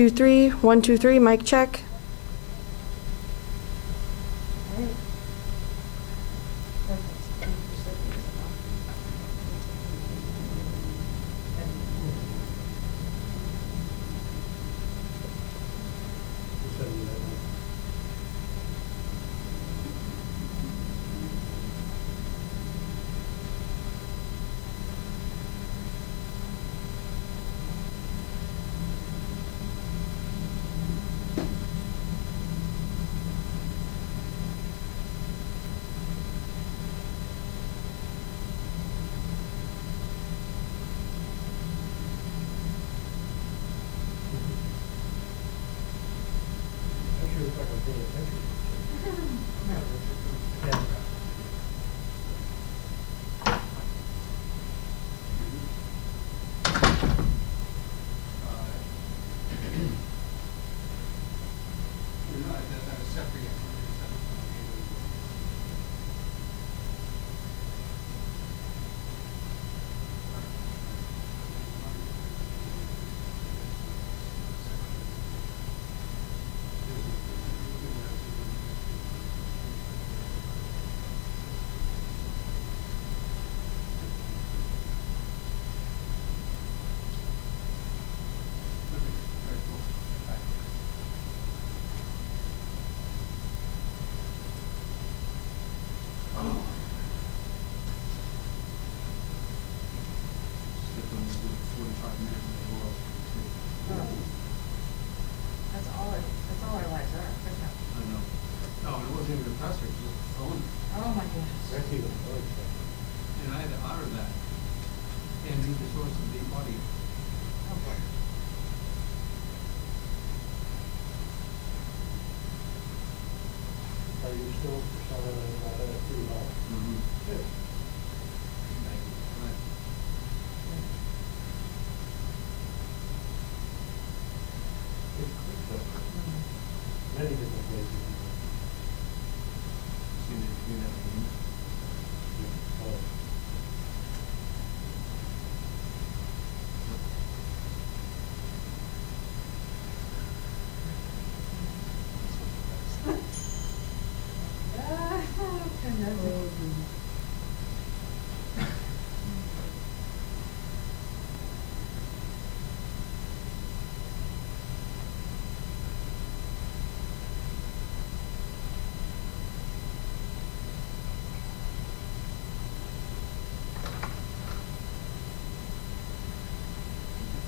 623, 123, mic check.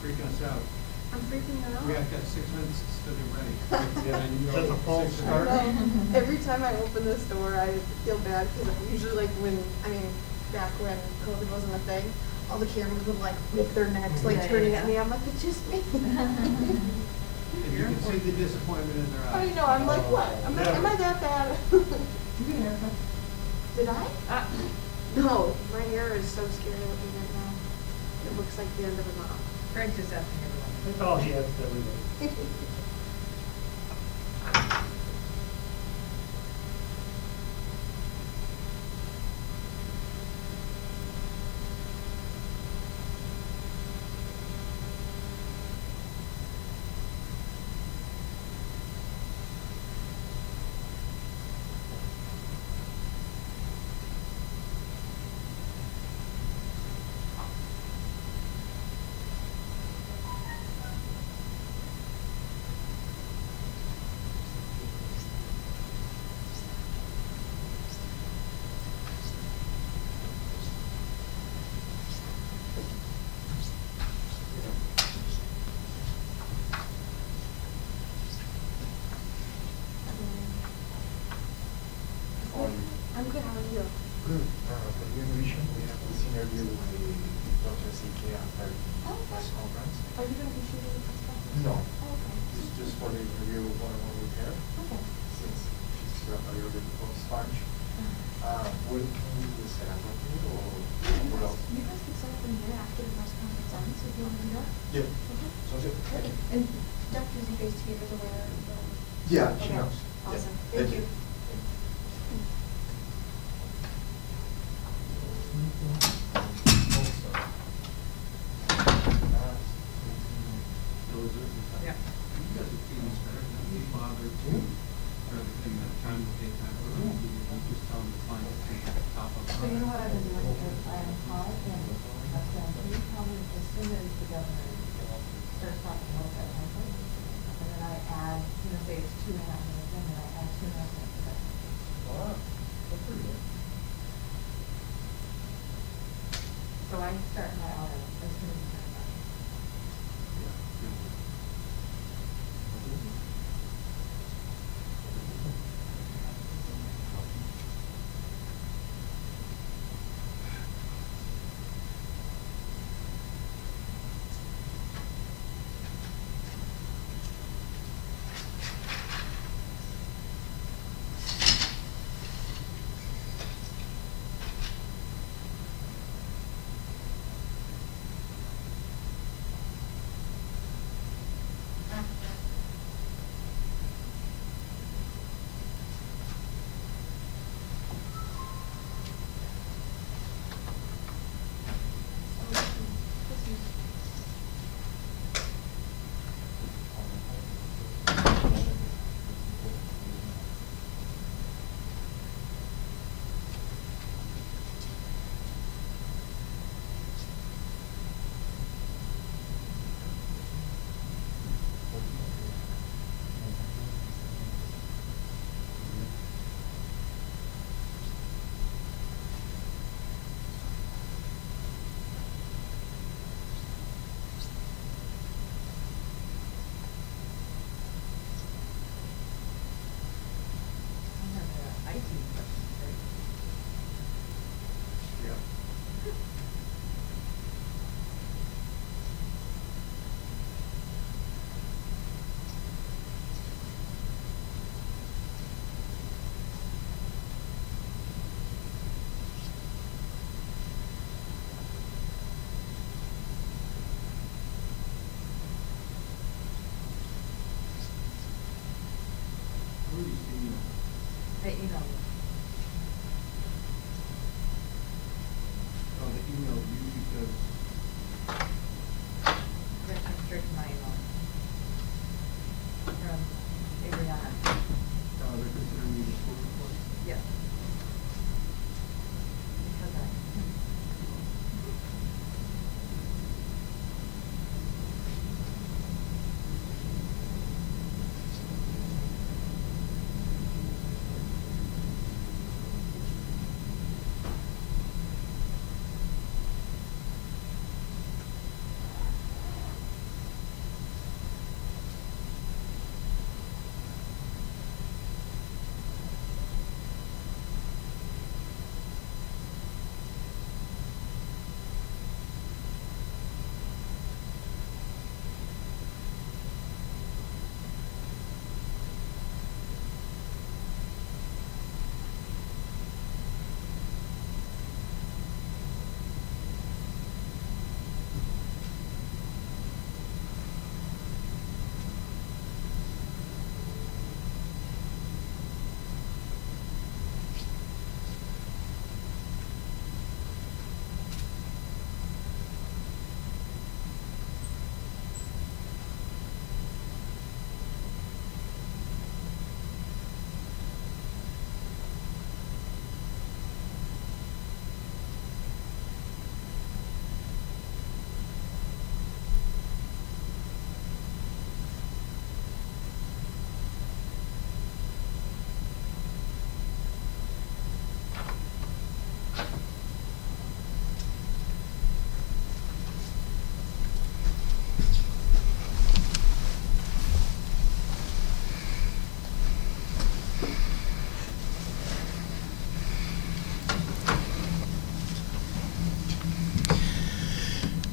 Freaking us out. I'm freaking out. We have got 6 minutes to get ready. That's a false start. Every time I open this door, I feel bad because usually, like back when COVID wasn't a thing, all the cameras would like make their necks like turning at me. I'm like, it's just me. And you can see the disappointment in their eyes. I know. I'm like, what? Am I that bad? You can haircut. Did I? No. My hair is so scary looking right now. It looks like the end of a mop. Greg's just asking everyone. That's all he has to everybody. I'm good. How are you? Good. For the revision, we have this interview with Dr. CK after press conference. Are you going to be shooting the press conference? No. Oh, okay. It's just for the interview one-on-one with her, Okay. since she's a little bit of Spanish. Will we do set up with you, or what else? You guys can start from here after the press conference ends if you want to do that. Yeah. Okay. Sounds good. Thank you. And Dr. ZK's here is aware of the... Yeah, she Okay. knows. Awesome. Yeah. Thank you. Yeah. 13? Or in the time, daytime, or just tell them to find it at the top of. So you know what I've been doing is I am hot and I've said, can you tell me as soon as the governor starts talking about that template? And then I add, say it's 2.5 minutes in, and I add 2.5 minutes to that. Wow, that's pretty good. So I start my audit as soon as it's done. I have IT questions, right? Yeah. Where are you seeing that? They email me. Oh, the email usually says, That comes straight to my email. From Adriana. they're considering you the school report. Yes. Because I.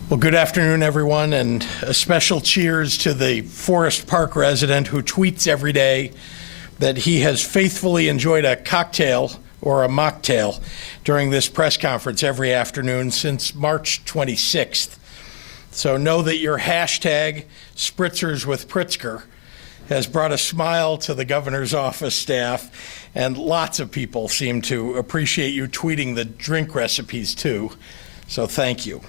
Well, good afternoon, everyone, and a special cheers to the Forest Park resident who tweets every day that he has faithfully enjoyed a cocktail or a mocktail during this press conference every afternoon since March 26th. So know that your hashtag, Spritzers with Pritzker, has brought a smile to the governor's office staff, and lots of people seem to appreciate you tweeting the drink recipes too. So thank you.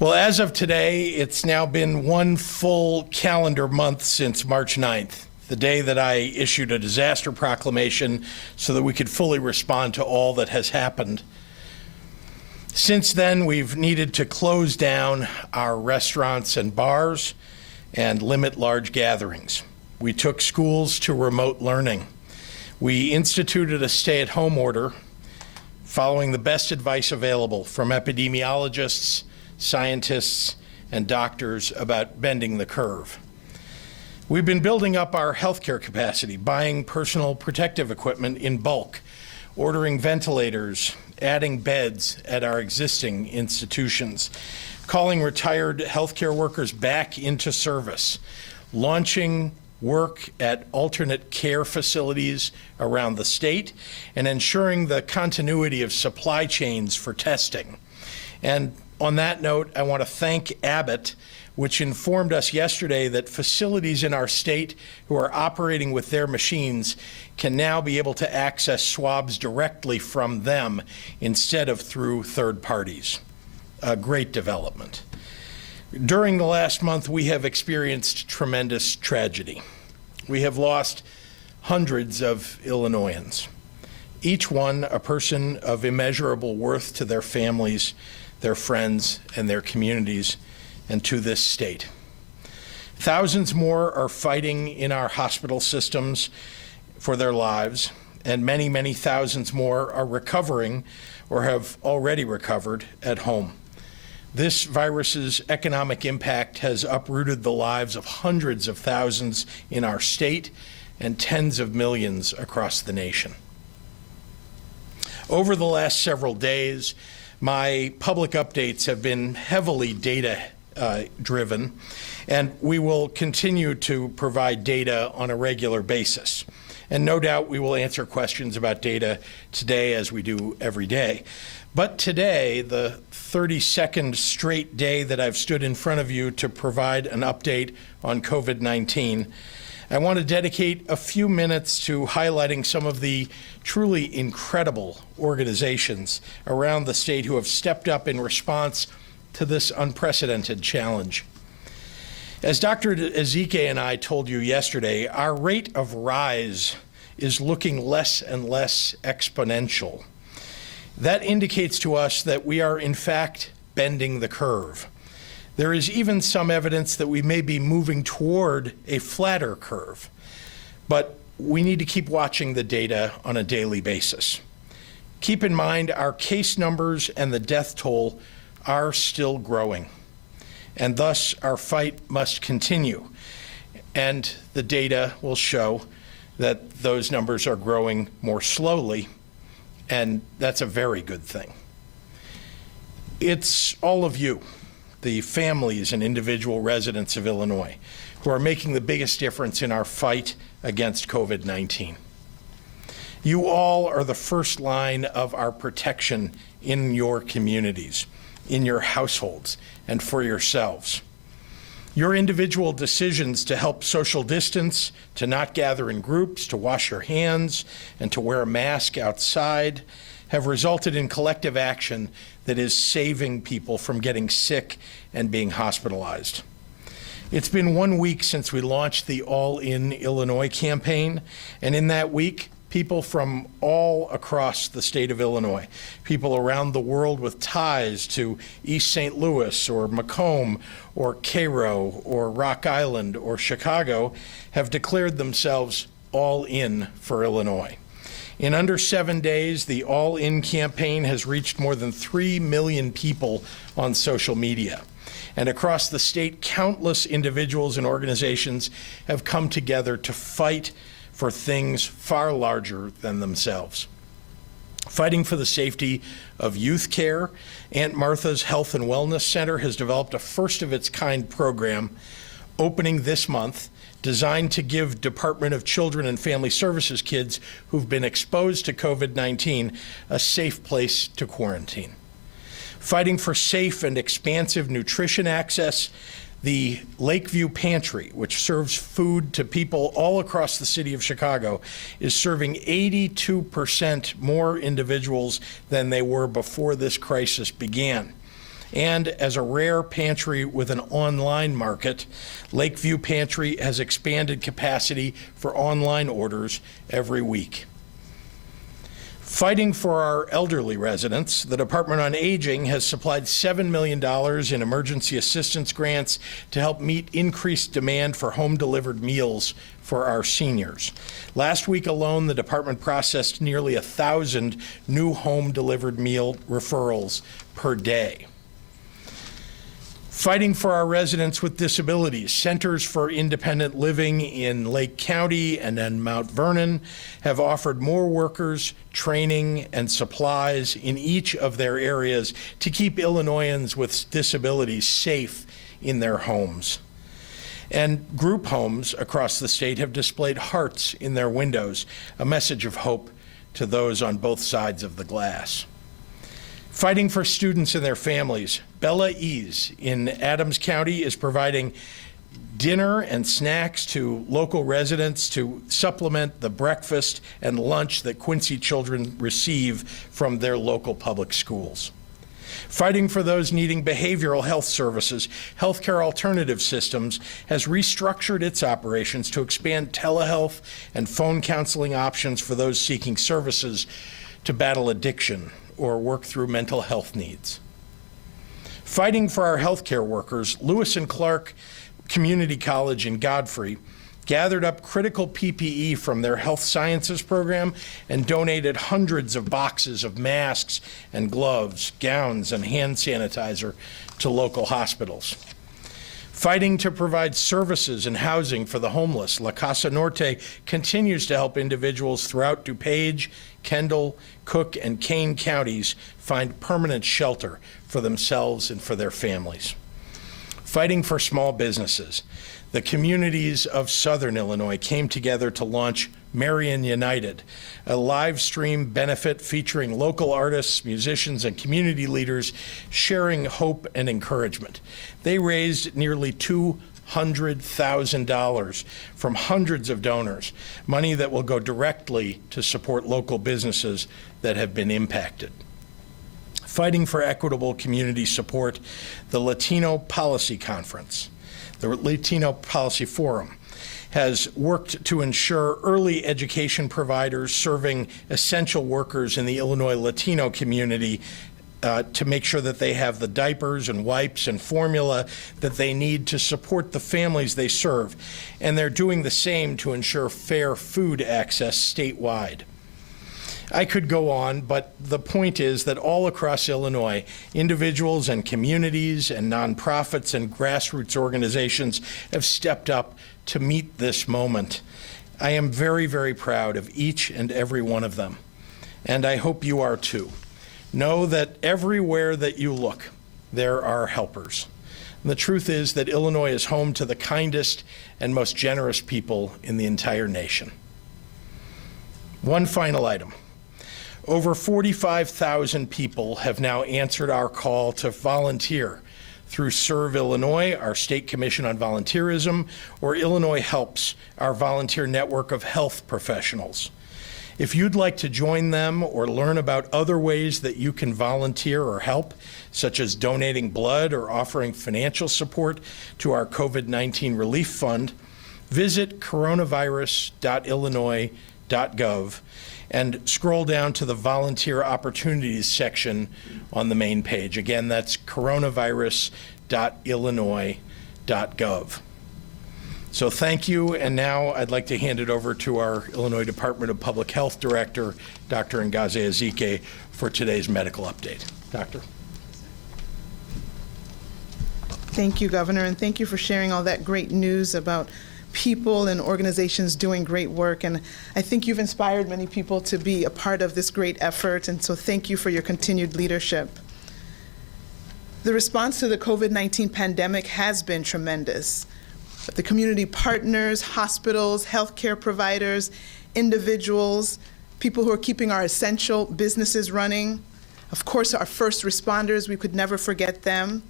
Well, as of today, it's now been one full calendar month since March 9th. the day that I issued a disaster proclamation so that we could fully respond to all that has happened. Since then, we've needed to close down our restaurants and bars and limit large gatherings. We took schools to remote learning. We instituted a stay-at-home order following the best advice available from epidemiologists, scientists, and doctors about bending the curve. We've been building up our healthcare capacity, buying personal protective equipment in bulk, ordering ventilators, adding beds at our existing institutions, calling retired healthcare workers back into service, launching work at alternate care facilities around the state, and ensuring the continuity of supply chains for testing. And on that note, I want to thank Abbott, which informed us yesterday that facilities in our state who are operating with their machines can now be able to access swabs directly from them instead of through third parties. A great development. During the last month, we have experienced tremendous tragedy. We have lost hundreds of Illinoisans, each one a person of immeasurable worth to their families, their friends, and their communities, and to this state. Thousands more are fighting in our hospital systems for their lives, and many, many thousands more are recovering or have already recovered at home. This virus's economic impact has uprooted the lives of hundreds of thousands in our state and tens of millions across the nation. Over the last several days, my public updates have been heavily data driven, and we will continue to provide data on a regular basis. And no doubt we will answer questions about data today as we do every day. But today, the 32nd straight day that I've stood in front of you to provide an update on COVID-19, I want to dedicate a few minutes to highlighting some of the truly incredible organizations around the state who have stepped up in response to this unprecedented challenge. As Dr. Ezike and I told you yesterday, our rate of rise is looking less and less exponential. That indicates to us that we are, in fact, bending the curve. There is even some evidence that we may be moving toward a flatter curve, but we need to keep watching the data on a daily basis. Keep in mind, our case numbers and the death toll are still growing, and thus our fight must continue. And the data will show that those numbers are growing more slowly, and that's a very good thing. It's all of you, the families and individual residents of Illinois, who are making the biggest difference in our fight against COVID-19. You all are the first line of our protection in your communities, in your households, and for yourselves. Your individual decisions to help social distance, to not gather in groups, to wash your hands, and to wear a mask outside have resulted in collective action that is saving people from getting sick and being hospitalized. It's been 1 week since we launched the All In Illinois campaign, and in that week, people from all across the state of Illinois, people around the world with ties to East St. Louis or Macomb or Cairo or Rock Island or Chicago have declared themselves all in for Illinois. In under 7 days, the All In campaign has reached more than 3 million people on social media. And across the state, countless individuals and organizations have come together to fight for things far larger than themselves. Fighting for the safety of youth care, Aunt Martha's Health and Wellness Center has developed a first-of-its-kind program opening this month designed to give Department of Children and Family Services kids who've been exposed to COVID-19 a safe place to quarantine. Fighting for safe and expansive nutrition access, the Lakeview Pantry, which serves food to people all across the city of Chicago, is serving 82% more individuals than they were before this crisis began. And as a rare pantry with an online market, Lakeview Pantry has expanded capacity for online orders every week. Fighting for our elderly residents, the Department on Aging has supplied $7 million in emergency assistance grants to help meet increased demand for home-delivered meals for our seniors. Last week alone, the department processed nearly 1,000 new home-delivered meal referrals per day. Fighting for our residents with disabilities, Centers for Independent Living in Lake County and in Mount Vernon have offered more workers, training, and supplies in each of their areas to keep Illinoisans with disabilities safe in their homes. And group homes across the state have displayed hearts in their windows, a message of hope to those on both sides of the glass. Fighting for students and their families, Bella Ease in Adams County is providing dinner and snacks to local residents to supplement the breakfast and lunch that Quincy children receive from their local public schools. Fighting for those needing behavioral health services, Healthcare Alternative Systems has restructured its operations to expand telehealth and phone counseling options for those seeking services to battle addiction or work through mental health needs. Fighting for our healthcare workers, Lewis and Clark Community College in Godfrey gathered up critical PPE from their health sciences program and donated hundreds of boxes of masks and gloves, gowns, and hand sanitizer to local hospitals. Fighting to provide services and housing for the homeless, La Casa Norte continues to help individuals throughout DuPage, Kendall, Cook, and Kane counties find permanent shelter for themselves and for their families. Fighting for small businesses, the communities of Southern Illinois came together to launch Marion United, a live stream benefit featuring local artists, musicians, and community leaders sharing hope and encouragement. They raised nearly $200,000 from hundreds of donors, money that will go directly to support local businesses that have been impacted. Fighting for equitable community support, the Latino Policy Conference, the Latino Policy Forum, has worked to ensure early education providers serving essential workers in the Illinois Latino community to make sure that they have the diapers and wipes and formula that they need to support the families they serve. And they're doing the same to ensure fair food access statewide. I could go on, but the point is that all across Illinois, individuals and communities and nonprofits and grassroots organizations have stepped up to meet this moment. I am very, very proud of each and every one of them, and I hope you are too. Know that everywhere that you look, there are helpers. And the truth is that Illinois is home to the kindest and most generous people in the entire nation. One final item. Over 45,000 people have now answered our call to volunteer through Serve Illinois, our state commission on volunteerism, or Illinois Helps, our volunteer network of health professionals. If you'd like to join them or learn about other ways that you can volunteer or help, such as donating blood or offering financial support to our COVID-19 relief fund, visit coronavirus.illinois.gov and scroll down to the Volunteer Opportunities section on the main page. Again, that's coronavirus.illinois.gov. So thank you, and now I'd like to hand it over to our Illinois Department of Public Health Director, Dr. Ngozi Ezike, for today's medical update. Doctor. Thank you, Governor, and thank you for sharing all that great news about people and organizations doing great work. And I think you've inspired many people to be a part of this great effort, and so thank you for your continued leadership. The response to the COVID-19 pandemic has been tremendous. The community partners, hospitals, healthcare providers, individuals, people who are keeping our essential businesses running. Of course, our first responders, we could never forget them.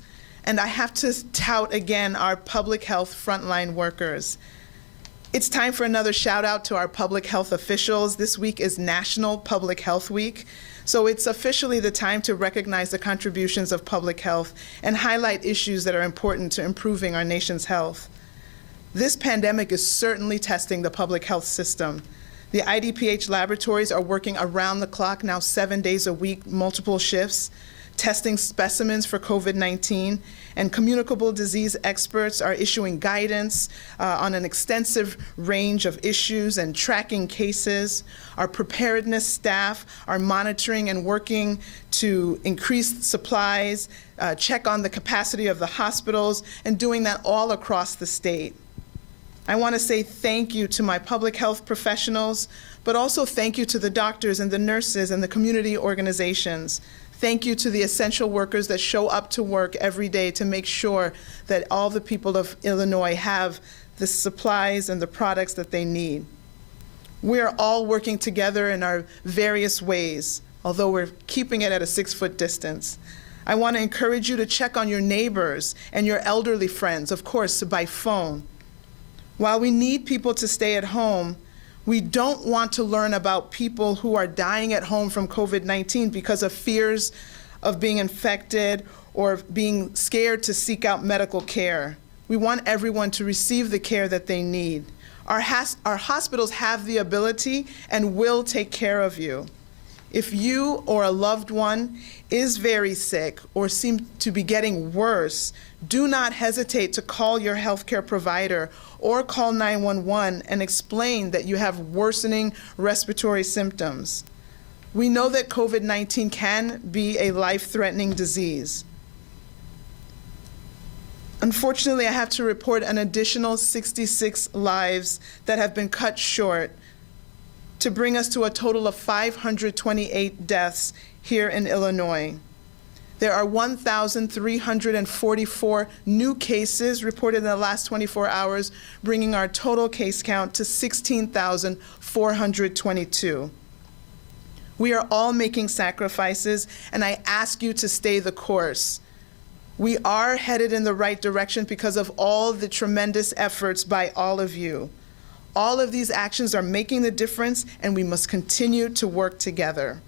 And I have to tout again our public health frontline workers. It's time for another shout out to our public health officials. This week is National Public Health Week, so it's officially the time to recognize the contributions of public health and highlight issues that are important to improving our nation's health. This pandemic is certainly testing the public health system. The IDPH laboratories are working around the clock now, 7 days a week, multiple shifts, testing specimens for COVID-19, and communicable disease experts are issuing guidance on an extensive range of issues and tracking cases. Our preparedness staff are monitoring and working to increase supplies, check on the capacity of the hospitals, and doing that all across the state. I want to say thank you to my public health professionals, but also thank you to the doctors and the nurses and the community organizations. Thank you to the essential workers that show up to work every day to make sure that all the people of Illinois have the supplies and the products that they need. We are all working together in our various ways, although we're keeping it at a 6-foot distance. I want to encourage you to check on your neighbors and your elderly friends, of course, by phone. While we need people to stay at home, we don't want to learn about people who are dying at home from COVID-19 because of fears of being infected or being scared to seek out medical care. We want everyone to receive the care that they need. Our hospitals have the ability and will take care of you. If you or a loved one is very sick or seem to be getting worse, do not hesitate to call your healthcare provider or call 911 and explain that you have worsening respiratory symptoms. We know that COVID-19 can be a life-threatening disease. Unfortunately, I have to report an additional 66 lives that have been cut short to bring us to a total of 528 deaths here in Illinois. There are 1,344 new cases reported in the last 24 hours, bringing our total case count to 16,422. We are all making sacrifices, and I ask you to stay the course. We are headed in the right direction because of all the tremendous efforts by all of you. All of these actions are making the difference, and we must continue to work together.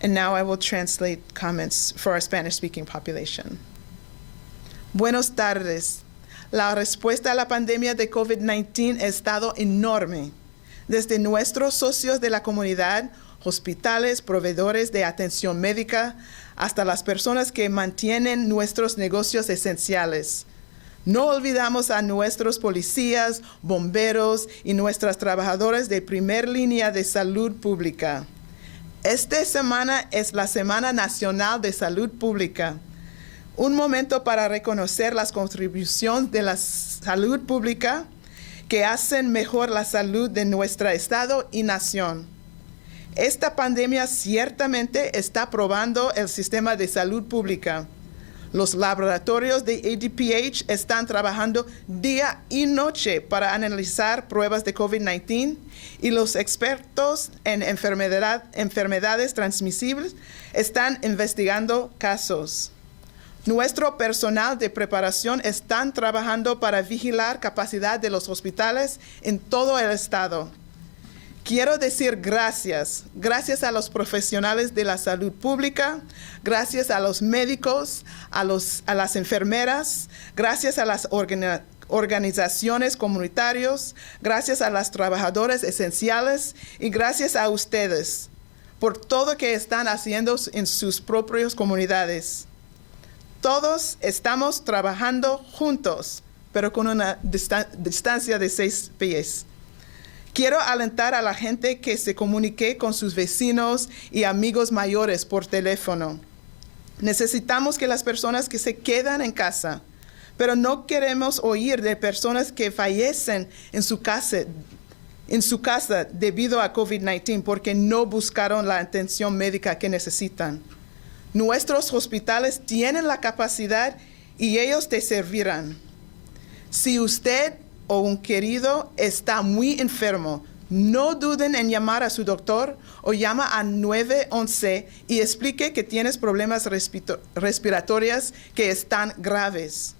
And now I will translate comments for our Spanish-speaking population. Buenos tardes. La respuesta a la pandemia de COVID-19 ha estado enorme. Desde nuestros socios de la comunidad, hospitales, proveedores de atención médica, hasta las personas que mantienen nuestros negocios esenciales. No olvidamos a nuestros policías, bomberos y nuestras trabajadoras de primera línea de salud pública. Esta semana es la Semana Nacional de Salud Pública, un momento para reconocer las contribuciones de la salud pública que hacen mejor la salud de nuestro estado y nación. Esta pandemia ciertamente está probando el sistema de salud pública. Los laboratorios de IDPH están trabajando día y noche para analizar pruebas de COVID-19 y los expertos en enfermedades transmisibles están investigando casos. Nuestro personal de preparación están trabajando para vigilar capacidad de los hospitales en todo el estado. Quiero decir gracias a los profesionales de la salud pública, gracias a los médicos, a las enfermeras, gracias a las organizaciones comunitarias, gracias a las trabajadoras esenciales y gracias a ustedes por todo que están haciendo en sus propias comunidades. Todos estamos trabajando juntos, pero con una distancia de 6 pies. Quiero alentar a la gente que se comunique con sus vecinos y amigos mayores por teléfono. Necesitamos que las personas que se quedan en casa, pero no queremos oír de personas que fallecen en su casa debido a COVID-19 porque no buscaron la atención médica que necesitan. Nuestros hospitales tienen la capacidad y ellos te servirán. Si usted o un querido está muy enfermo, no duden en llamar a su doctor o llama a 911 y explique que tienes problemas respiratorios que están graves.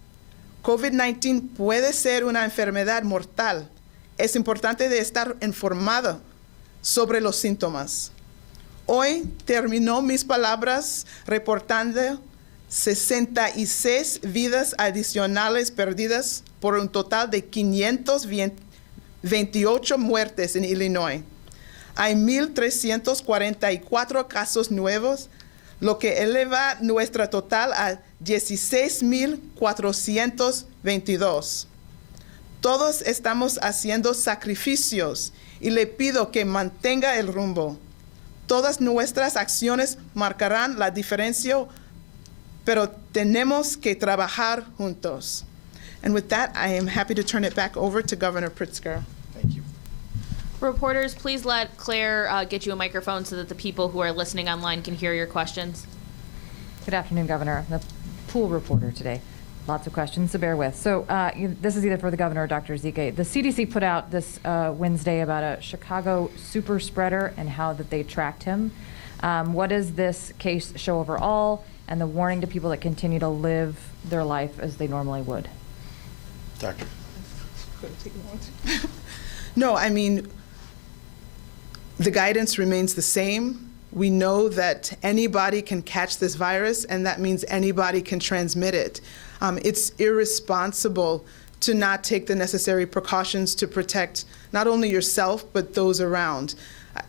COVID-19 puede ser una enfermedad mortal es importante de estar informado sobre los síntomas. Hoy terminó mis palabras reportando 66 vidas adicionales perdidas por un total de 528 muertes en Illinois. Hay 1,344 casos nuevos, lo que eleva nuestra total a 16,422. Todos estamos haciendo sacrificios y le pido que mantenga el rumbo. Todas nuestras acciones marcarán la diferencia, pero tenemos que trabajar juntos. And with that, I am happy to turn it back over to Governor Pritzker. Thank you. Reporters, please let Claire get you a microphone so that the people who are listening online can hear your questions. Good afternoon, Governor. The pool reporter today. Lots of questions, so bear with. So this is either for the governor or Dr. Ezike. The CDC put out this Wednesday about a Chicago super spreader and how that they tracked him. What does this case show overall, and the warning to people that continue to live their life as they normally would? Doctor. No, I mean, the guidance remains the same. We know that anybody can catch this virus, and that means anybody can transmit it. It's irresponsible to not take the necessary precautions to protect not only yourself, but those around.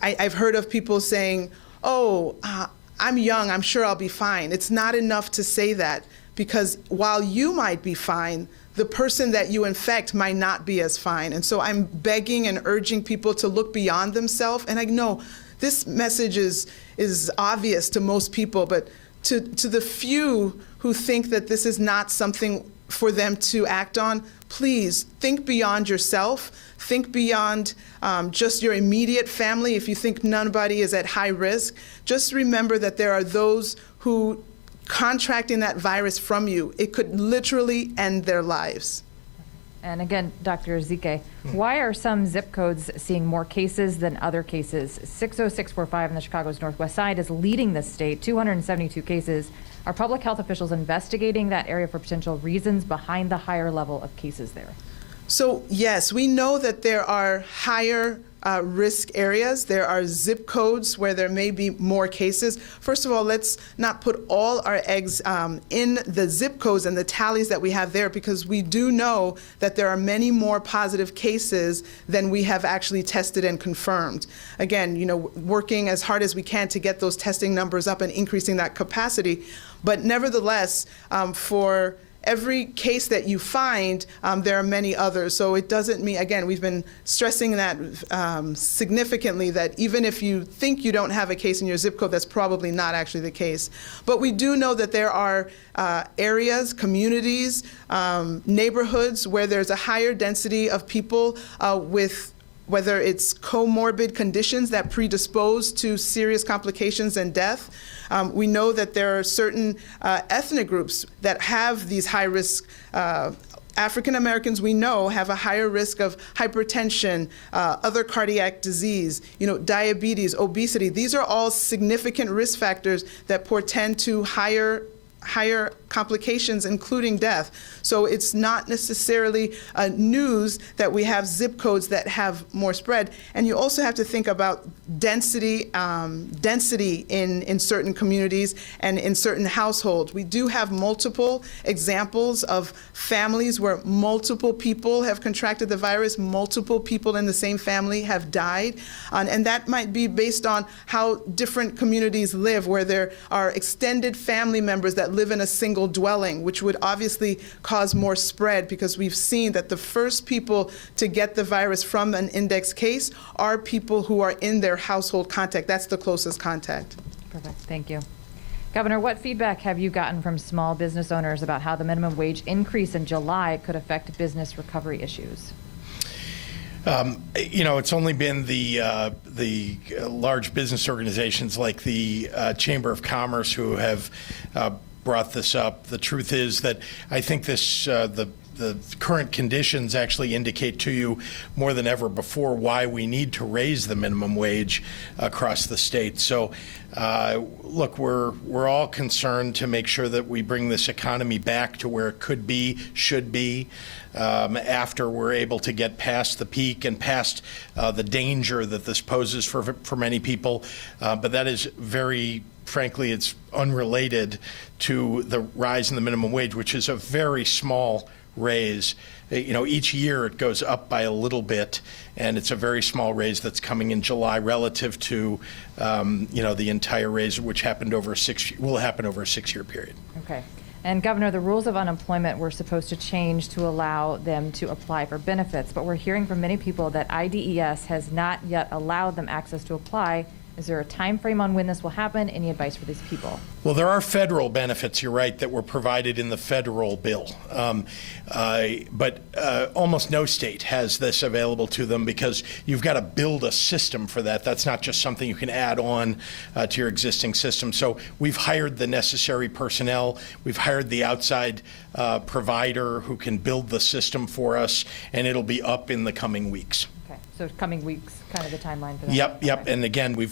I've heard of people saying, oh, I'm young, I'm sure I'll be fine. It's not enough to say that, because while you might be fine, the person that you infect might not be as fine. And so I'm begging and urging people to look beyond themselves. And I know this message is obvious to most people, but to the few who think that this is not something for them to act on, please think beyond yourself. Think beyond just your immediate family. If you think nobody is at high risk, just remember that there are those who contracting that virus from you, it could literally end their lives. And again, Dr. Ezike, why are some zip codes seeing more cases than other cases? 60645 in the Chicago's Northwest Side is leading the state, 272 cases. Are public health officials investigating that area for potential reasons behind the higher level of cases there? So yes, we know that there are higher risk areas. There are zip codes where there may be more cases. First of all, let's not put all our eggs in the zip codes and the tallies that we have there, because we do know that there are many more positive cases than we have actually tested and confirmed. Again, you know, working as hard as we can to get those testing numbers up and increasing that capacity. But nevertheless, for every case that you find, there are many others. So it doesn't mean, again, we've been stressing that significantly, that even if you think you don't have a case in your zip code, that's probably not actually the case. But we do know that there are areas, communities, neighborhoods where there's a higher density of people with whether it's comorbid conditions that predispose to serious complications and death. We know that there are certain ethnic groups that have these high risk. African Americans, we know, have a higher risk of hypertension, other cardiac disease, diabetes, obesity. These are all significant risk factors that portend to higher complications, including death. So it's not necessarily news that we have zip codes that have more spread. And you also have to think about density in certain communities and in certain households. We do have multiple examples of families where multiple people have contracted the virus, multiple people in the same family have died. And that might be based on how different communities live, where there are extended family members that live in a single dwelling, which would obviously cause more spread, because we've seen that the first people to get the virus from an index case are people who are in their household contact. That's the closest contact. Perfect. Thank you. Governor, what feedback have you gotten from small business owners about how the minimum wage increase in July could affect business recovery issues? It's only been the large business organizations like the Chamber of Commerce who have brought this up. The truth is that I think this the the current conditions actually indicate to you more than ever before why we need to raise the minimum wage across the state. So, look, we're all concerned to make sure that we bring this economy back to where it could be, should be, after we're able to get past the peak and past the danger that this poses for many people. But that is very, frankly, it's unrelated to the rise in the minimum wage, which is a very small raise. You know, each year it goes up by a little bit, and it's a very small raise that's coming in July relative to, you know, the entire raise, which happened over will happen over a 6-year period. Okay. And Governor, the rules of unemployment were supposed to change to allow them to apply for benefits, but we're hearing from many people that IDES has not yet allowed them access to apply. Is there a time frame on when this will happen? Any advice for these people? Well, there are federal benefits, you're right, that were provided in the federal bill. But almost no state has this available to them because you've got to build a system for that. That's not just something you can add on to your existing system. So we've hired the necessary personnel. We've hired the outside provider who can build the system for us, and it'll be up in the coming weeks. Okay, so coming weeks, kind of the timeline for that? Yep. Okay. And again, we've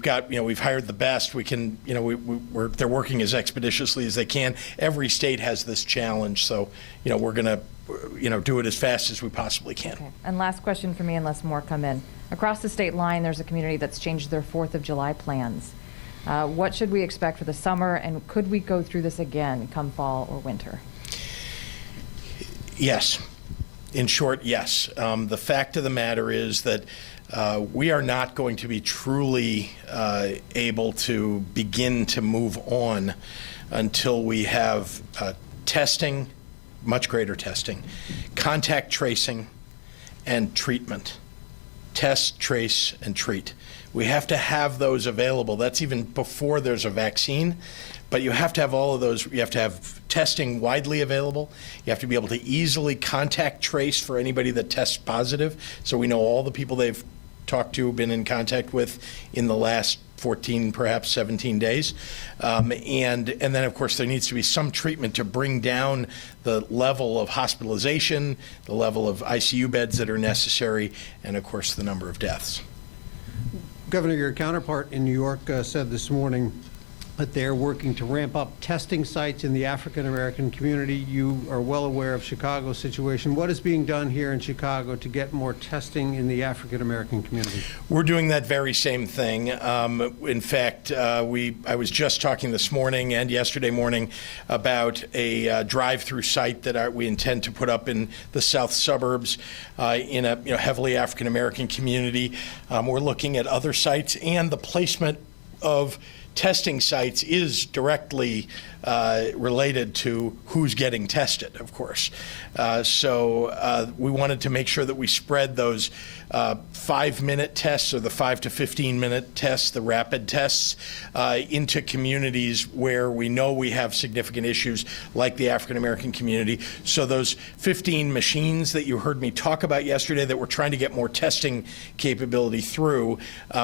hired the best. We can, they're working as expeditiously as they can. Every state has this challenge, so, we're going to, do it as fast as we possibly can. Okay. And last question for me, unless more come in. Across the state line, there's a community that's changed their 4th of July plans. What should we expect for the summer, and could we go through this again come fall or winter? Yes. In short, yes. The fact of the matter is that we are not going to be truly able to begin to move on until we have testing, much greater testing, contact tracing, and treatment. Test, trace, and treat. We have to have those available. That's even before there's a vaccine. But you have to have all of those. You have to have testing widely available. You have to be able to easily contact trace for anybody that tests positive, so we know all the people they've talked to, been in contact with in the last 14, perhaps 17 days. And then, of course, there needs to be some treatment to bring down the level of hospitalization, the level of ICU beds that are necessary, and, of course, the number of deaths. Governor, your counterpart in New York said this morning that they're working to ramp up testing sites in the African-American community. You are well aware of Chicago's situation. What is being done here in Chicago to get more testing in the African-American community? We're doing that very same thing. In fact, I was just talking this morning and yesterday morning about a drive-through site that we intend to put up in the south suburbs in a heavily African-American community. We're looking at other sites, and the placement of testing sites is directly related to who's getting tested, of course. So we wanted to make sure that we spread those 5-minute tests, or the 5 to 15-minute tests, the rapid tests, into communities where we know we have significant issues, like the African-American community. So those 15 machines that you heard me talk about yesterday that we're trying to get more testing capability through,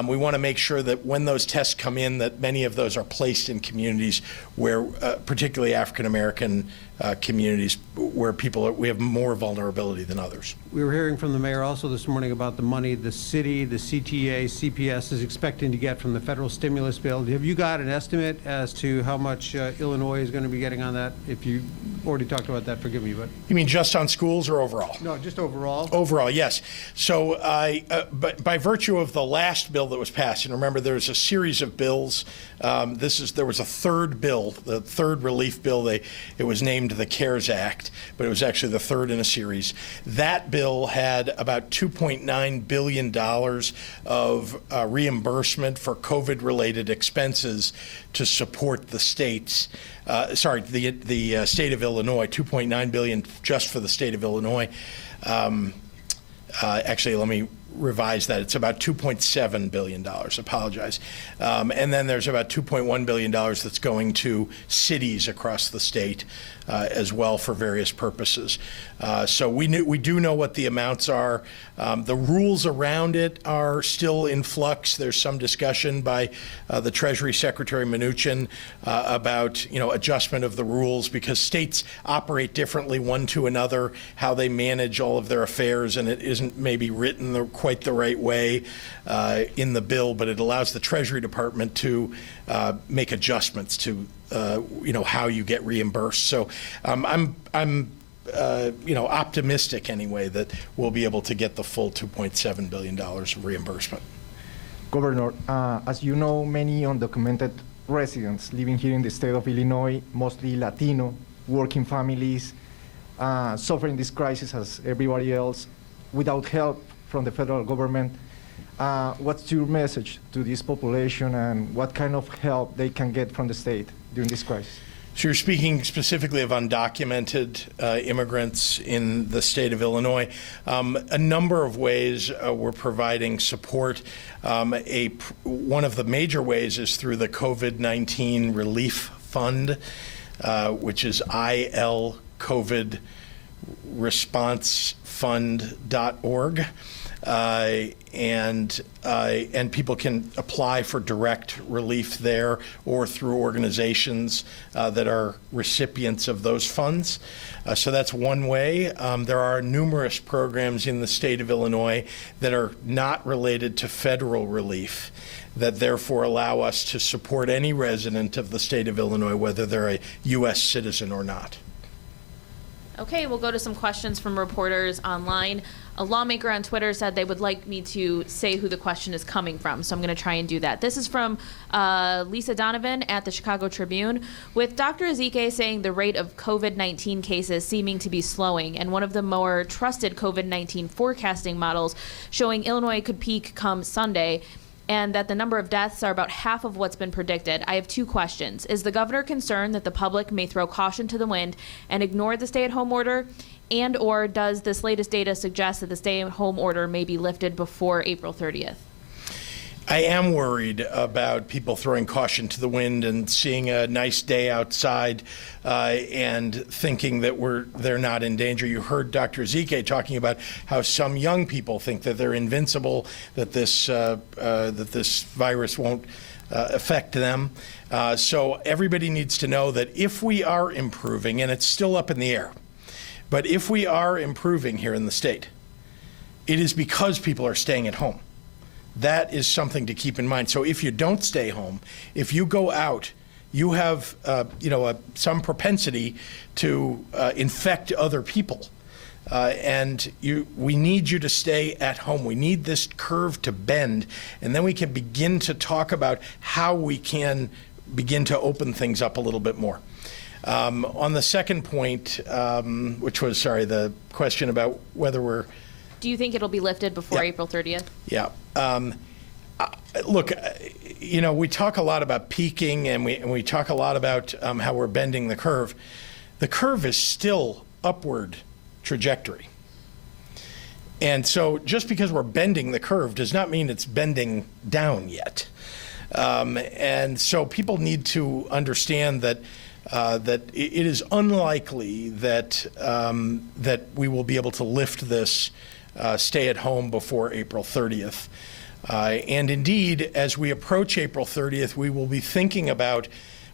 we want to make sure that when those tests come in, that many of those are placed in communities where, particularly African-American communities, where we have more vulnerability than others. We were hearing from the mayor also this morning about the money the city, the CTA, CPS is expecting to get from the federal stimulus bill. Have you got an estimate as to how much Illinois is going to be getting on that? If you already talked about that, forgive me, but. You mean just on schools or overall? No, just overall. Overall, yes. So but by virtue of the last bill that was passed, and remember there's a series of bills, there was a third bill, the third relief bill. It was named the CARES Act, but it was actually the third in a series. That bill had about $2.9 billion of reimbursement for COVID-related expenses to support the states. The state of Illinois, $2.9 billion just for the state of Illinois. Actually, let me revise that. It's about $2.7 billion. Apologize. And then there's about $2.1 billion that's going to cities across the state as well for various purposes. So we do know what the amounts are. The rules around it are still in flux. There's some discussion by the Treasury Secretary Mnuchin about adjustment of the rules because states operate differently one to another, how they manage all of their affairs, and it isn't maybe written quite the right way in the bill, but it allows the Treasury Department to make adjustments to how you get reimbursed. So I'm optimistic anyway that we'll be able to get the full $2.7 billion of reimbursement. Governor, as you know, many undocumented residents living here in the state of Illinois, mostly Latino, working families, suffering this crisis as everybody else, without help from the federal government. What's your message to this population and what kind of help they can get from the state during this crisis? So you're speaking specifically of undocumented immigrants in the state of Illinois. A number of ways we're providing support. One of the major ways is through the COVID-19 Relief Fund, which is ilcovidresponsefund.org. And people can apply for direct relief there or through organizations that are recipients of those funds. So that's one way. There are numerous programs in the state of Illinois that are not related to federal relief that therefore allow us to support any resident of the state of Illinois, whether they're a U.S. citizen or not. Okay, we'll go to some questions from reporters online. A lawmaker on Twitter said they would like me to say who the question is coming from, so I'm going to try and do that. This is from Lisa Donovan at the Chicago Tribune. With Dr. Ezike saying the rate of COVID-19 cases seeming to be slowing, and one of the more trusted COVID-19 forecasting models showing Illinois could peak come Sunday, and that the number of deaths are about half of what's been predicted, I have two questions. Is the governor concerned that the public may throw caution to the wind and ignore the stay-at-home order? And or does this latest data suggest that the stay-at-home order may be lifted before April 30th? I am worried about people throwing caution to the wind and seeing a nice day outside and thinking that they're not in danger. You heard Dr. Ezike talking about how some young people think that they're invincible, that this virus won't affect them. So everybody needs to know that if we are improving, and it's still up in the air, but if we are improving here in the state, it is because people are staying at home. That is something to keep in mind. So if you don't stay home, if you go out, you have some propensity to infect other people. And we need you to stay at home. We need this curve to bend, and then we can begin to talk about how we can begin to open things up a little bit more. On the second point, which was, the question about whether we're... Do you think it'll be lifted before April 30th? Yeah. Look, we talk a lot about peaking, and we talk a lot about how we're bending the curve. The curve is still upward trajectory. And so just because we're bending the curve does not mean it's bending down yet. And so people need to understand that it is unlikely that we will be able to lift this stay at home before April 30th. And indeed, as we approach April 30th, we will be thinking about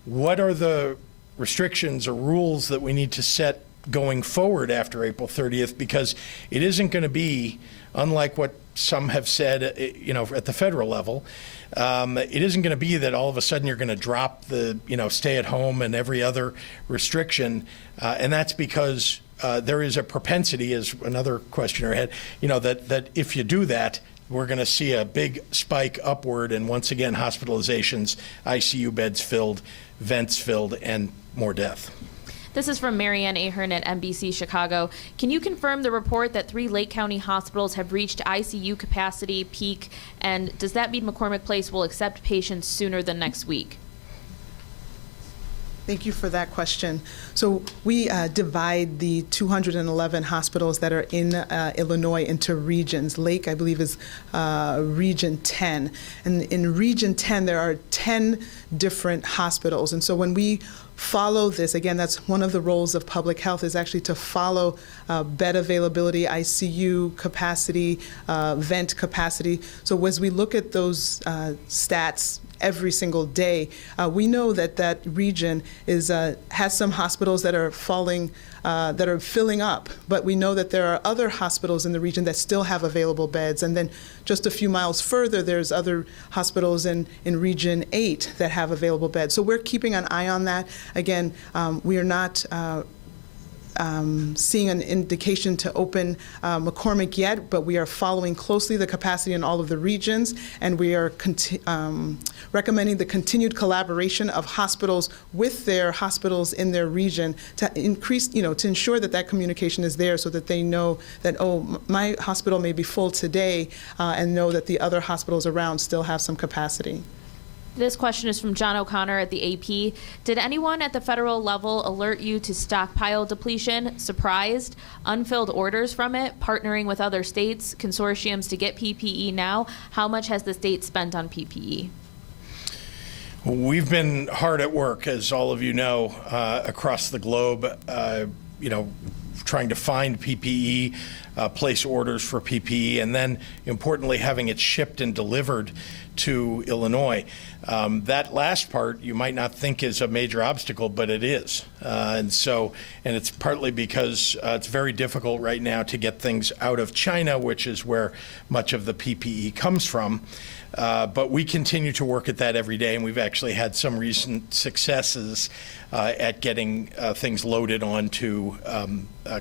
what are the restrictions or rules that we need to set going forward after April 30th, because it isn't going to be, unlike what some have said, at the federal level, it isn't going to be that all of a sudden you're going to drop the, stay at home and every other restriction. And that's because there is a propensity, as another questioner had, that if you do that, we're going to see a big spike upward, and once again, hospitalizations, ICU beds filled, vents filled, and more death. This is from Marianne Ahern at NBC Chicago. Can you confirm the report that 3 Lake County hospitals have reached ICU capacity peak, and does that mean McCormick Place will accept patients sooner than next week? Thank you for that question. So we divide the 211 hospitals that are in Illinois into regions. Lake, I believe, is Region 10. And in Region 10, there are 10 different hospitals. And so when we follow this, again, that's one of the roles of public health, is actually to follow bed availability, ICU capacity, vent capacity. So as we look at those stats every single day, we know that that region has some hospitals that are that are filling up, but we know that there are other hospitals in the region that still have available beds. And then just a few miles further, there's other hospitals in Region 8 that have available beds. So we're keeping an eye on that. Again, we are not seeing an indication to open McCormick yet, but we are following closely the capacity in all of the regions, and we are recommending the continued collaboration of hospitals with their hospitals in their region to increase, to ensure that that communication is there so that they know that, oh, my hospital may be full today, and know that the other hospitals around still have some capacity. This question is from John O'Connor at the AP. Did anyone at the federal level alert you to stockpile depletion? Surprised? Unfilled orders from it? Partnering with other states, consortiums to get PPE now? How much has the state spent on PPE? We've been hard at work, as all of you know, across the globe, trying to find PPE, place orders for PPE, and then, importantly, having it shipped and delivered to Illinois. That last part you might not think is a major obstacle, but it is. And it's partly because it's very difficult right now to get things out of China, which is where much of the PPE comes from. But we continue to work at that every day, and we've actually had some recent successes at getting things loaded onto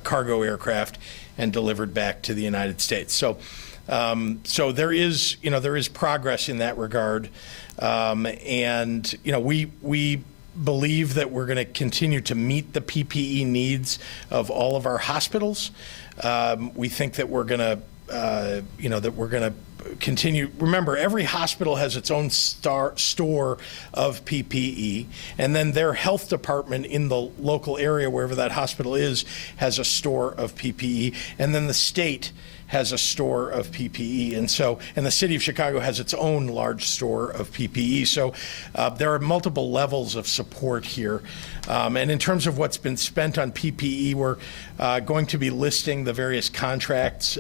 cargo aircraft and delivered back to the United States. So there is progress in that regard, and we believe that we're going to continue to meet the PPE needs of all of our hospitals. We think that we're going to continue. Remember, every hospital has its own store of PPE, and then their health department in the local area, wherever that hospital is, has a store of PPE, and then the state has a store of PPE, and the city of Chicago has its own large store of PPE. So there are multiple levels of support here. And in terms of what's been spent on PPE, we're going to be listing the various contracts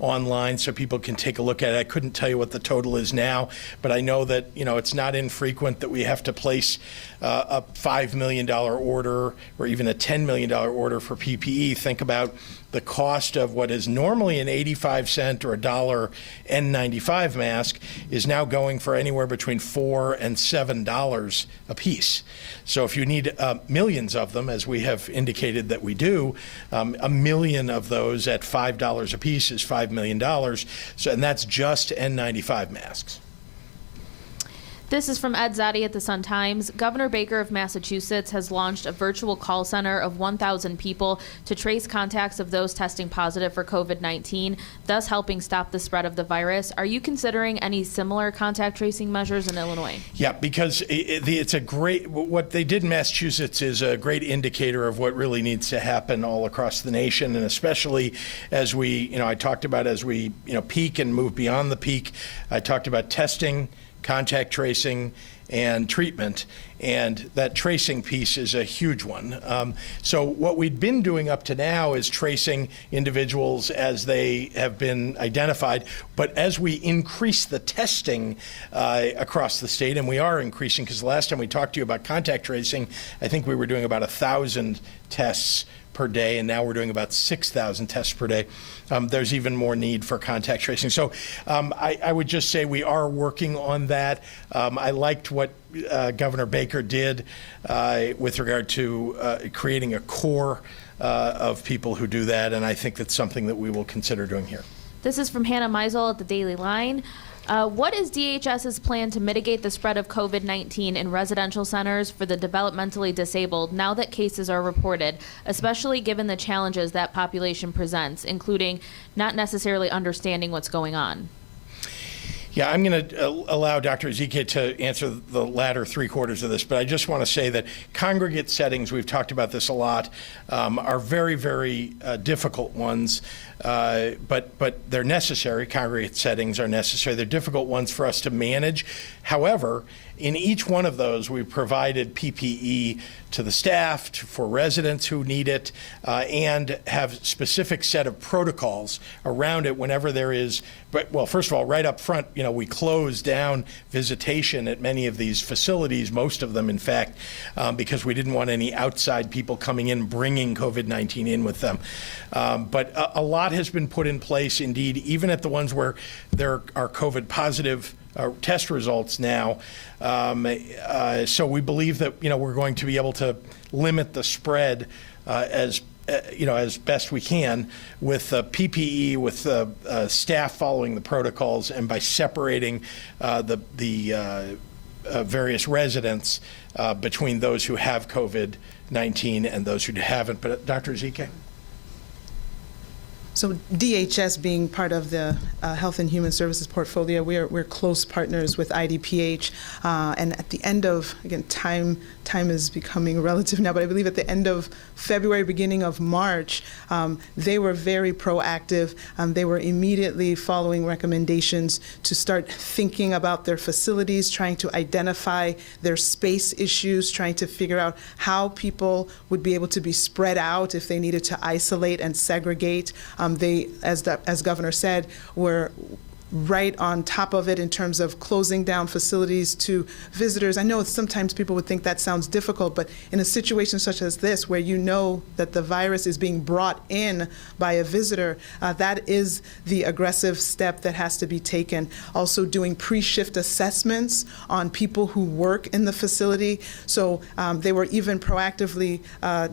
online so people can take a look at it. I couldn't tell you what the total is now, but I know that it's not infrequent that we have to place a $5 million order or even a $10 million order for PPE. Think about the cost of what is normally an 85-cent or $1 N95 mask is now going for anywhere between $4 and $7 a piece. So if you need millions of them, as we have indicated that we do, a million of those at $5 a piece is $5 million. So, and that's just N95 masks. This is from Ed Zadi at the Sun-Times. Governor Baker of Massachusetts has launched a virtual call center of 1,000 people to trace contacts of those testing positive for COVID-19, thus helping stop the spread of the virus. Are you considering any similar contact tracing measures in Illinois? Yeah, because it's a great, what they did in Massachusetts is a great indicator of what really needs to happen all across the nation, and especially as we, I talked about as we, peak and move beyond the peak. I talked about testing, contact tracing, and treatment, and that tracing piece is a huge one. So what we've been doing up to now is tracing individuals as they have been identified, but as we increase the testing across the state, and we are increasing, because the last time we talked to you about contact tracing, I think we were doing about 1,000 tests per day, and now we're doing about 6,000 tests per day. There's even more need for contact tracing. So I would just say we are working on that. I liked what Governor Baker did with regard to creating a core of people who do that, and I think that's something that we will consider doing here. This is from Hannah Meisel at the Daily Line. What is DHS's plan to mitigate the spread of COVID-19 in residential centers for the developmentally disabled now that cases are reported, especially given the challenges that population presents, including not necessarily understanding what's going on? Yeah, I'm going to allow Dr. Ezike to answer the latter three-quarters of this, but I just want to say that congregate settings, we've talked about this a lot, are very, very difficult ones, but they're necessary. Congregate settings are necessary. They're difficult ones for us to manage. However, in each one of those, we've provided PPE to the staff, for residents who need it, and have specific set of protocols around it whenever there is, well, first of all, right up front, we close down visitation at many of these facilities, most of them, in fact, because we didn't want any outside people coming in bringing COVID-19 in with them. But a lot has been put in place, indeed, even at the ones where there are COVID positive test results now. So we believe that, we're going to be able to limit the spread as best we can with PPE, with staff following the protocols, and by separating the various residents between those who have COVID-19 and those who haven't. But Dr. Ezike? So DHS being part of the Health and Human Services portfolio, we're close partners with IDPH. And at the end of, again, time is becoming relative now, but I believe at the end of February, beginning of March, they were very proactive. They were immediately following recommendations to start thinking about their facilities, trying to identify their space issues, trying to figure out how people would be able to be spread out if they needed to isolate and segregate. They, as Governor said, were right on top of it in terms of closing down facilities to visitors. I know sometimes people would think that sounds difficult, but in a situation such as this, where you know that the virus is being brought in by a visitor, that is the aggressive step that has to be taken. Also doing pre-shift assessments on people who work in the facility. So they were even proactively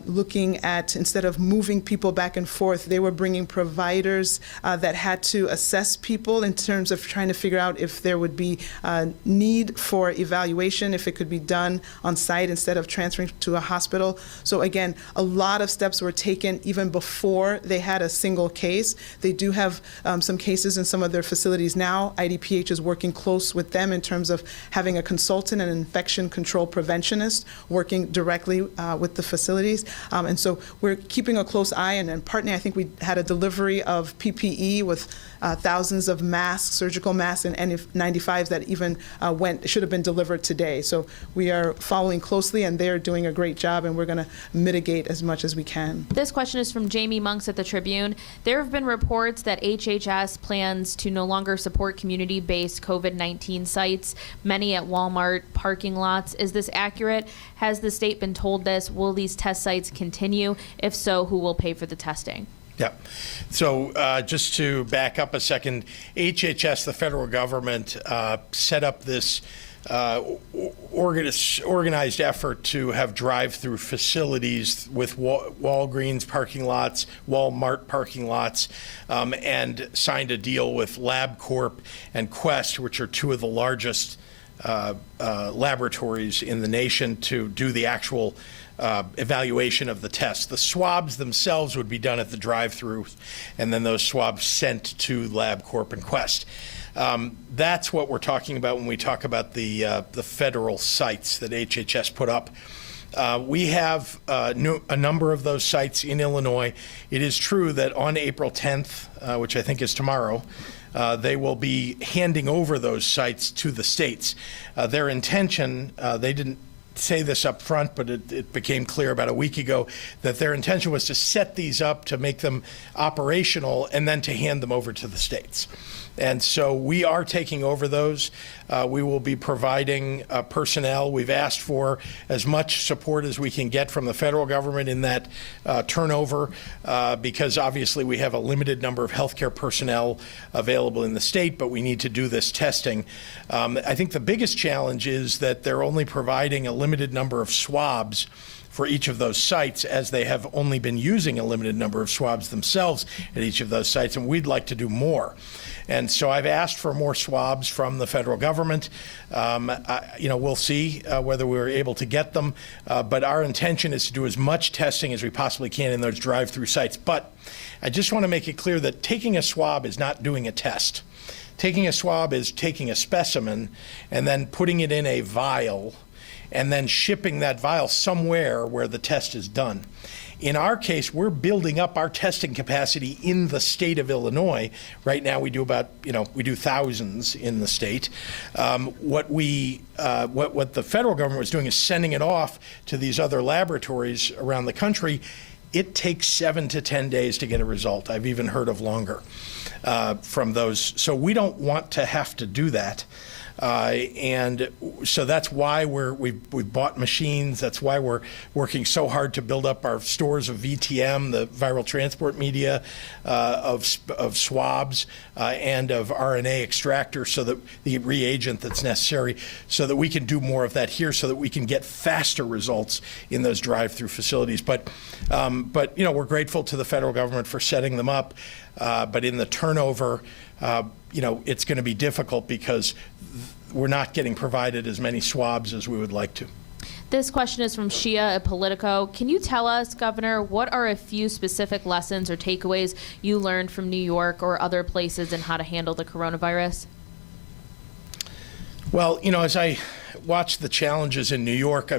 looking at, instead of moving people back and forth, they were bringing providers that had to assess people in terms of trying to figure out if there would be need for evaluation, if it could be done on site instead of transferring to a hospital. So again, a lot of steps were taken even before they had a single case. They do have some cases in some of their facilities now. IDPH is working close with them in terms of having a consultant and infection control preventionist working directly with the facilities. And so we're keeping a close eye and partnering. I think we had a delivery of PPE with thousands of masks, surgical masks, and N95s that even should have been delivered today. So we are following closely, and they're doing a great job, and we're going to mitigate as much as we can. This question is from Jamie Monks at the Tribune. There have been reports that HHS plans to no longer support community-based COVID-19 sites, many at Walmart parking lots. Is this accurate? Has the state been told this? Will these test sites continue? If so, who will pay for the testing? Yeah. So just to back up a second, HHS, the federal government, set up this organized effort to have drive-through facilities with Walgreens parking lots, Walmart parking lots, and signed a deal with LabCorp and Quest, which are two of the largest laboratories in the nation, to do the actual evaluation of the test. The swabs themselves would be done at the drive-through, and then those swabs sent to LabCorp and Quest. That's what we're talking about when we talk about the federal sites that HHS put up. We have a number of those sites in Illinois. It is true that on April 10th, which I think is tomorrow, they will be handing over those sites to the states. Their intention, they didn't say this up front, but it became clear about a week ago that their intention was to set these up, to make them operational, and then to hand them over to the states. And so we are taking over those. We will be providing personnel. We've asked for as much support as we can get from the federal government in that turnover, because obviously we have a limited number of healthcare personnel available in the state, but we need to do this testing. I think the biggest challenge is that they're only providing a limited number of swabs for each of those sites, as they have only been using a limited number of swabs themselves at each of those sites, and we'd like to do more. And so I've asked for more swabs from the federal government. We'll see whether we're able to get them, but our intention is to do as much testing as we possibly can in those drive-through sites. But I just want to make it clear that taking a swab is not doing a test. Taking a swab is taking a specimen and then putting it in a vial and then shipping that vial somewhere where the test is done. In our case, we're building up our testing capacity in the state of Illinois. Right now, we do we do thousands in the state. What the federal government was doing is sending it off to these other laboratories around the country. It takes 7 to 10 days to get a result. I've even heard of longer from those. So we don't want to have to do that. And so that's why we've bought machines. That's why we're working so hard to build up our stores of VTM, the viral transport media, of swabs, and of RNA extractor, so that the reagent that's necessary, so that we can do more of that here, so that we can get faster results in those drive-through facilities. But we're grateful to the federal government for setting them up. But in the turnover, it's going to be difficult because we're not getting provided as many swabs as we would like to. This question is from Shia at Politico. Can you tell us, Governor, what are a few specific lessons or takeaways you learned from New York or other places in how to handle the coronavirus? Well, as I watch the challenges in New York,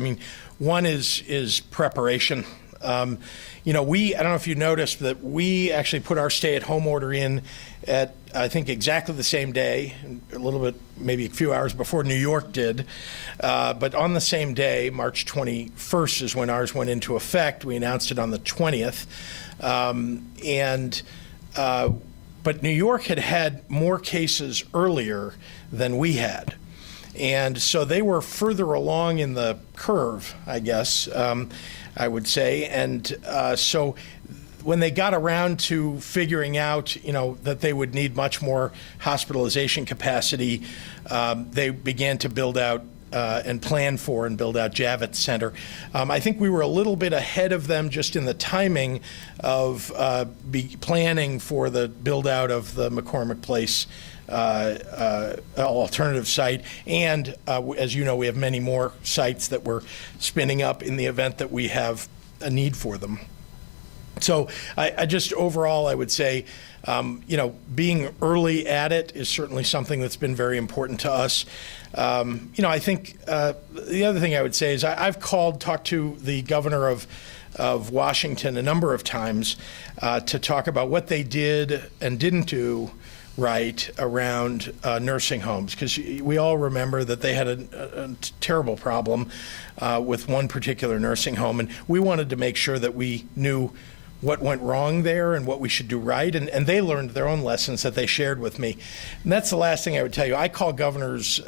one is preparation. I don't know if you noticed that we actually put our stay-at-home order in at, I think, exactly the same day, a little bit, maybe a few hours before New York did. But on the same day, March 21st is when ours went into effect. We announced it on the 20th. But New York had more cases earlier than we had. And so they were further along in the curve, I guess, I would say. And so when they got around to figuring out, that they would need much more hospitalization capacity, they began to build out and plan for and build out Javits Center. I think we were a little bit ahead of them just in the timing of planning for the build out of the McCormick Place alternative site. And as you know, we have many more sites that we're spinning up in the event that we have a need for them. So I just overall, I would say, being early at it is certainly something that's been very important to us. I think the other thing I would say is I've talked to the governor of Washington a number of times to talk about what they did and didn't do right around nursing homes, because we all remember that they had a terrible problem with one particular nursing home, and we wanted to make sure that we knew what went wrong there and what we should do right, and they learned their own lessons that they shared with me. And that's the last thing I would tell you. I call governors,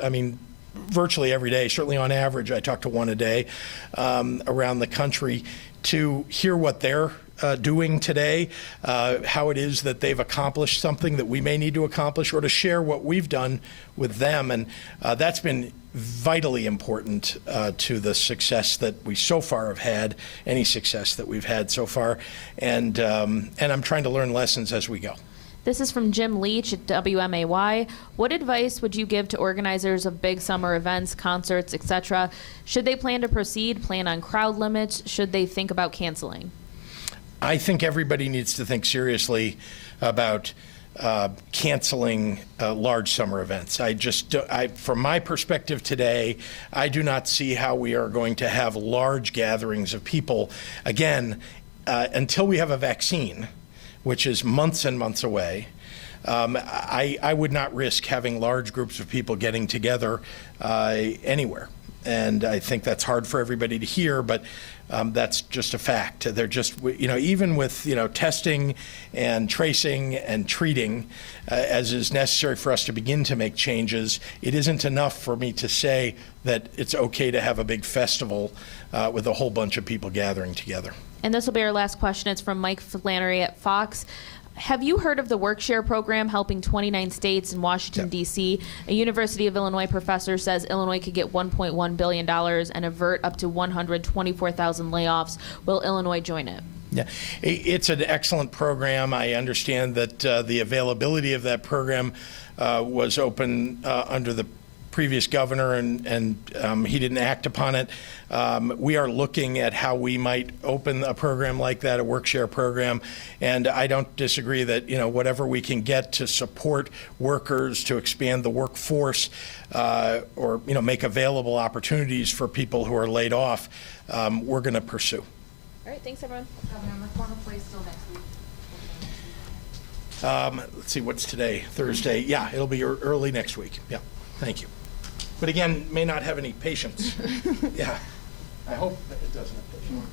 virtually every day. Certainly on average, I talk to one a day around the country to hear what they're doing today, how it is that they've accomplished something that we may need to accomplish, or to share what we've done with them. And that's been vitally important to the success that we so far have had, any success that we've had so far. And I'm trying to learn lessons as we go. This is from Jim Leach at WMAY. What advice would you give to organizers of big summer events, concerts, etc.? Should they plan to proceed, plan on crowd limits? Should they think about canceling? I think everybody needs to think seriously about canceling large summer events. From my perspective today, I do not see how we are going to have large gatherings of people, again, until we have a vaccine, which is months and months away. I would not risk having large groups of people getting together anywhere. And I think that's hard for everybody to hear, but that's just a fact. They're just, even with, testing and tracing and treating, as is necessary for us to begin to make changes, it isn't enough for me to say that it's okay to have a big festival with a whole bunch of people gathering together. And this will be our last question. It's from Mike Flannery at Fox. have you heard of the Workshare program helping 29 states and Washington, D.C.? A University of Illinois professor says Illinois could get $1.1 billion and avert up to 124,000 layoffs. Will Illinois join it? Yeah, it's an excellent program. I understand that the availability of that program was open under the previous governor, and he didn't act upon it. We are looking at how we might open a program like that, a Workshare program, and I don't disagree that, you know, whatever we can get to support workers, to expand the workforce, or, you know, make available opportunities for people who are laid off, we're going to pursue. All right, thanks, everyone. Governor, the corner place still next week. Let's see, what's today? Thursday. Yeah, it'll be early next week. Yeah, thank you. But again, may not have any patience. Yeah, I hope that it doesn't have patience.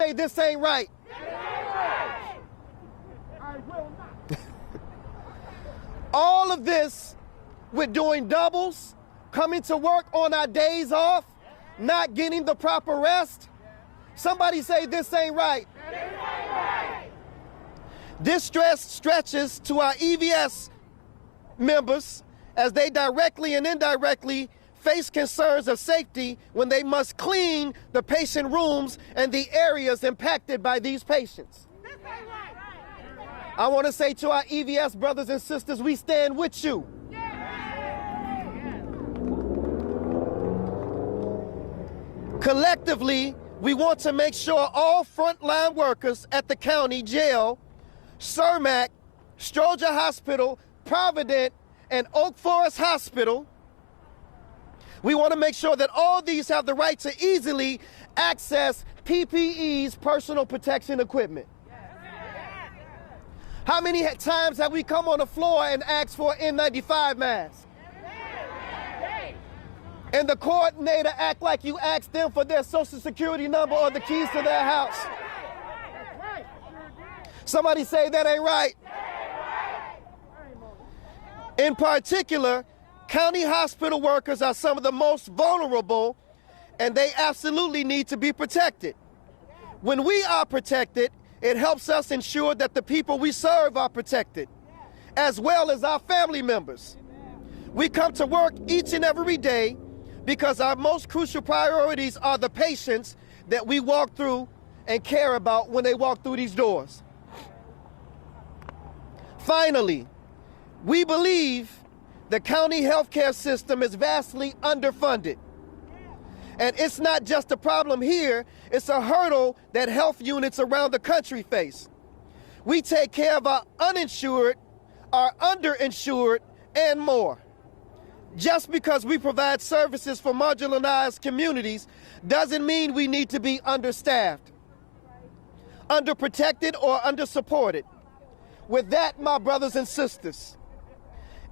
Say this ain't right. All of this, we're doing doubles, coming to work on our days off, not getting the proper rest. Somebody say this ain't right. This stress stretches to our EVS members as they directly and indirectly face concerns of safety when they must clean the patient rooms and the areas impacted by these patients. I want to say to our EVS brothers and sisters, we stand with you. Collectively, we want to make sure all frontline workers at the county jail, Cermak, Stroger Hospital, Provident, and Oak Forest Hospital, we want to make sure that all these have the right to easily access PPE's, personal protection equipment. How many times have we come on the floor and asked for an N95 mask? And the coordinator act like you asked them for their social security number or the keys to their house. Somebody say that ain't right. In particular, county hospital workers are some of the most vulnerable, and they absolutely need to be protected. When we are protected, it helps us ensure that the people we serve are protected, as well as our family members. We come to work each and every day because our most crucial priorities are the patients that we walk through and care about when they walk through these doors. Finally, we believe the county healthcare system is vastly underfunded. And it's not just a problem here, it's a hurdle that health units around the country face. We take care of our uninsured, our underinsured, and more. Just because we provide services for marginalized communities doesn't mean we need to be understaffed, underprotected, or undersupported. With that, my brothers and sisters,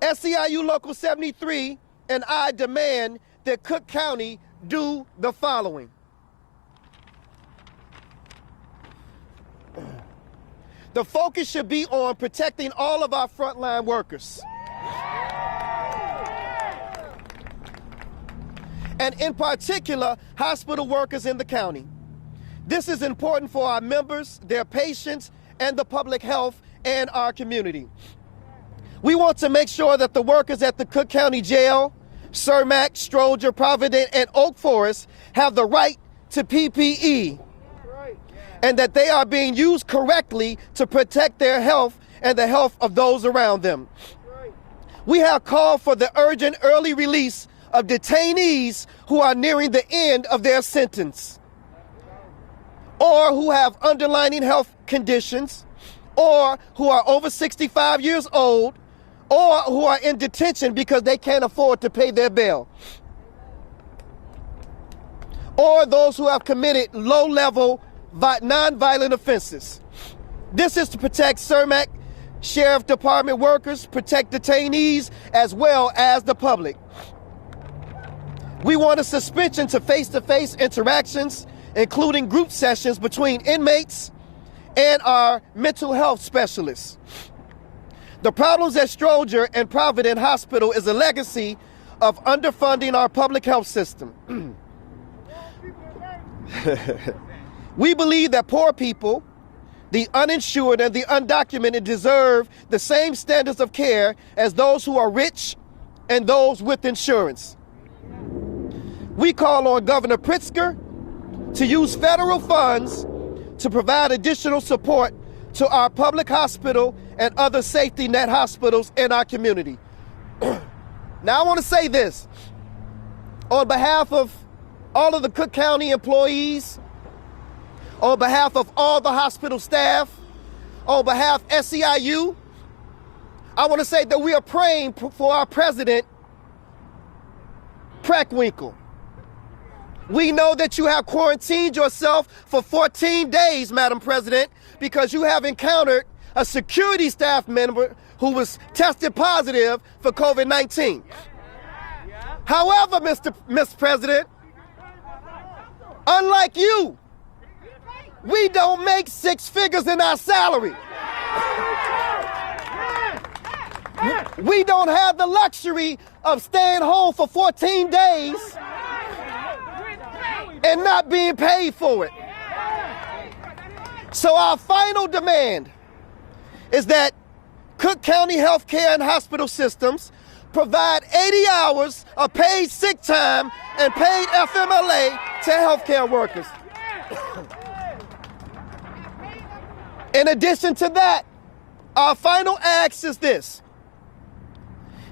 SEIU Local 73 and I demand that Cook County do the following. The focus should be on protecting all of our frontline workers. And in particular, hospital workers in the county. This is important for our members, their patients, and the public health and our community. We want to make sure that the workers at the Cook County Jail, Cermak, Stroger, Provident, and Oak Forest have the right to PPE, and that they are being used correctly to protect their health and the health of those around them. We have called for the urgent early release of detainees who are nearing the end of their sentence, or who have underlying health conditions, or who are over 65 years old, or who are in detention because they can't afford to pay their bail, or those who have committed low-level non-violent offenses. This is to protect Cermak Sheriff Department workers, protect detainees, as well as the public. We want a suspension to face-to-face interactions, including group sessions between inmates and our mental health specialists. The problems at Stroger and Provident Hospital is a legacy of underfunding our public health system. We believe that poor people, the uninsured and the undocumented deserve the same standards of care as those who are rich and those with insurance. We call on Governor Pritzker to use federal funds to provide additional support to our public hospital and other safety net hospitals in our community. Now I want to say this. On behalf of all of the Cook County employees, on behalf of all the hospital staff, on behalf of SEIU, I want to say that we are praying for our president, Preckwinkle. We know that you have quarantined yourself for 14 days, Madam President, because you have encountered a security staff member who was tested positive for COVID-19. However, Mr. President, unlike you, we don't make six figures in our salary. We don't have the luxury of staying home for 14 days and not being paid for it. So our final demand is that Cook County healthcare and hospital systems provide 80 hours of paid sick time and paid FMLA to healthcare workers. In addition to that, our final ask is this.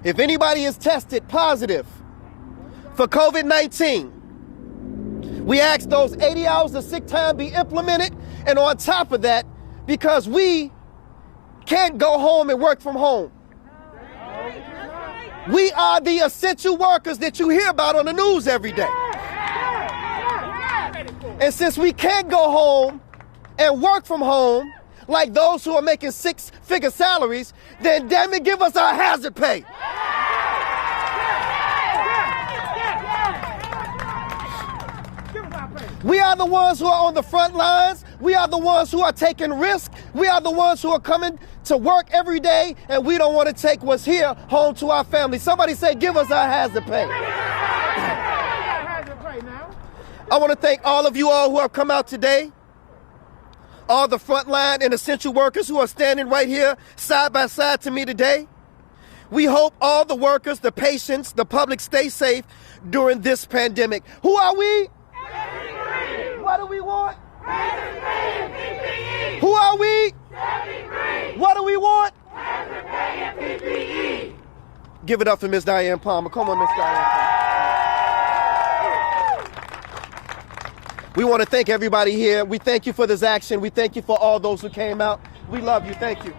If anybody is tested positive for COVID-19, we ask those 80 hours of sick time be implemented, and on top of that, because we can't go home and work from home. We are the essential workers that you hear about on the news every day. And since we can't go home and work from home like those who are making six-figure salaries, then damn it, give us our hazard pay. We are the ones who are on the front lines. We are the ones who are taking risks. We are the ones who are coming to work every day, and we don't want to take what's here home to our family. Somebody say, give us our hazard pay. I want to thank all of you all who have come out today, all the frontline and essential workers who are standing right here side by side to me today. We hope all the workers, the patients, the public stay safe during this pandemic. Who are we? What do we want? Who are we? What do we want? Give it up for Miss Diane Palmer. Come on, Miss Diane Palmer. We want to thank everybody here. We thank you for this action. We thank you for all those who came out. We love you. Thank you.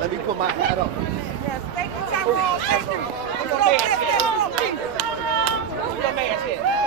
Let me put my hat up. Yes, thank you, Tyrone. Thank you. Your mask here.